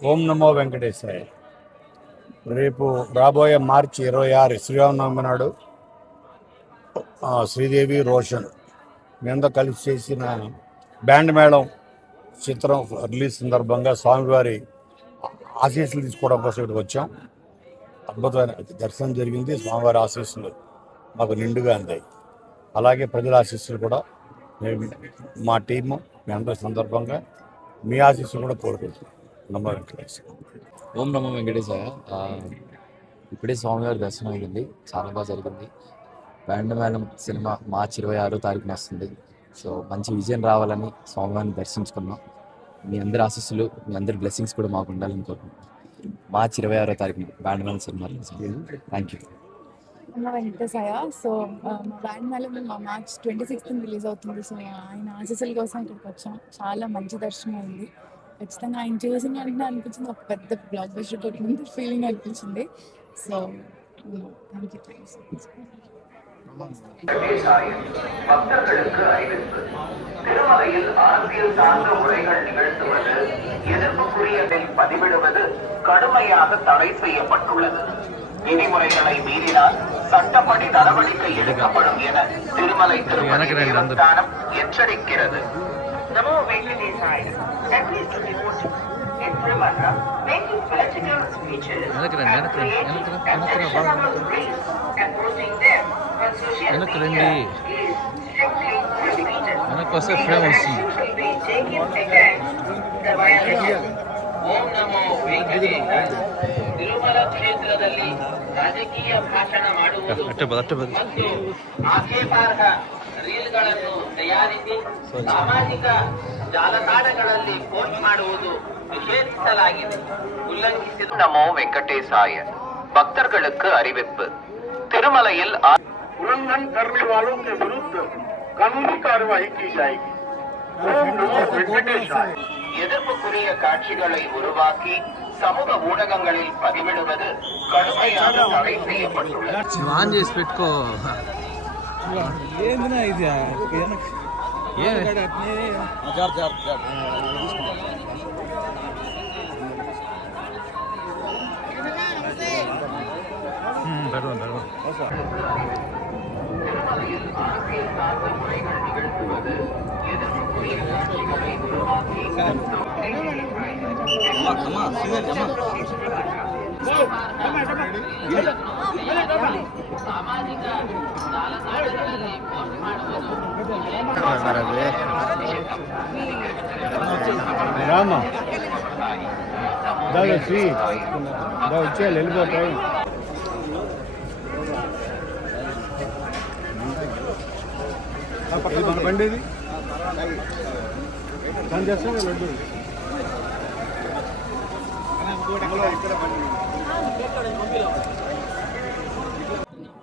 ఓం నమో వెంకటేశాయ. రేపు రాబోయే మార్చి 26 శ్రీరామనవమి నాడు శ్రీదేవి రోషన్ మీ అందరూ కలిసి చేసిన బ్యాండ్ మేళం చిత్రం రిలీజ్ సందర్భంగా స్వామివారి ఆశీస్సులు తీసుకోవడం కోసం ఇక్కడికి వచ్చాం. అద్భుతమైన దర్శనం జరిగింది. స్వామివారి ఆశీస్సులు మాకు నిండుగా అందాయి. అలాగే ప్రజల ఆశీస్సులు కూడా మా టీము మీ అందరి సందర్భంగా మీ ఆశీస్సులు కూడా కోరుకుంటున్నాం. నమో వెంకటేశ్వర. ఓం నమో వెంకటేశాయ. ఇప్పుడే స్వామివారి దర్శనం అయింది, చాలా బాగా జరిగింది. బ్యాండ్ మేళం సినిమా మార్చి 26వ తారీఖున వస్తుంది. సో మంచి విజయం రావాలని స్వామివారిని దర్శించుకున్నాం. మీ అందరి ఆశీస్సులు, మీ అందరి బ్లెస్సింగ్స్ కూడా మాకు ఉండాలని కోరుకుంటున్నాం. మార్చి 26వ తారీఖున band Melam cinema release. Thank you. వెంకటేశాయ. So band Melam March 26th release అవుతుంది. సో ఆయన ఆశీస్సుల కోసం ఇక్కడికి వచ్చాం. చాలా మంచి దర్శనం అయింది. ఖచ్చితంగా ఆయన చూసిన వెంటనే అనిపించింది ఒక పెద్ద బ్లాక్ బస్టర్ కొట్టినంత ఫీలింగ్ అనిపించింది. So thank you so much. பக்தர்களுக்கு அறிவிப்பு. திருமலையில் அரசியல் சார்ந்த உரைகள் நிகழ்த்துவது, எதிர்ப்புக்குரியதை பதிவிடுவது கடுமையாக தடை செய்யப்பட்டுள்ளது. விதிமுறைகளை மீறினால் சட்டப்படி நடவடிக்கை எடுக்கப்படும் என திருமலை திருப்பதி தேவஸ்தானம் எச்சரிக்கிறது. நமோ வெங்கடேசாய. making political speeches and creating objectionable beliefs and posting them on social media is strictly prohibited. Should be taken against the violation. ಓಂ ನಮೋ ವೆಂಕಟೇಶಾಯ. ತಿರುಮಲ ಕ್ಷೇತ್ರದಲ್ಲಿ ರಾಜಕೀಯ ಭಾಷಣ ಮಾಡುವುದು ಮತ್ತು ಆಕ್ಷೇಪಾರ್ಹ ರೀಲ್ಗಳನ್ನು ತಯಾರಿಸಿ ಸಾಮಾಜಿಕ ಜಾಲತಾಣಗಳಲ್ಲಿ ಪೋಸ್ಟ್ ಮಾಡುವುದು ನಿಷೇಧಿಸಲಾಗಿದೆ. ಉಲ್ಲಂಘಿಸಿದ ನಮೋ ವೆಂಕಟೇಶಾಯ. ಭಕ್ತர்களுக்கு அறிவிப்பு. திருமலையில் उल्लंघन करने वालों के विरुद्ध कानूनी कार्रवाई की जाएगी. ओम नमो वेंकटेशाय. எதிர்ப்புக்குரிய காட்சிகளை உருவாக்கி சமூக ஊடகங்களில் பதிவிடுவது கடுமையாக தடை செய்யப்பட்டுள்ளது. திருமலையில் அரசியல் சார்ந்த உரைகள் நிகழ்த்துவது, எதிர்ப்புக்குரிய காட்சிகளை உருவாக்கி ಸಾಮಾಜಿಕ ಜಾಲತಾಣಗಳಲ್ಲಿ ಪೋಸ್ಟ್ ಮಾಡುವುದು రామ శ్రీ వచ్చేయాలి, వెళ్ళిపోతాయి. మన బండి ఇది చేస్తాను లడ్డు.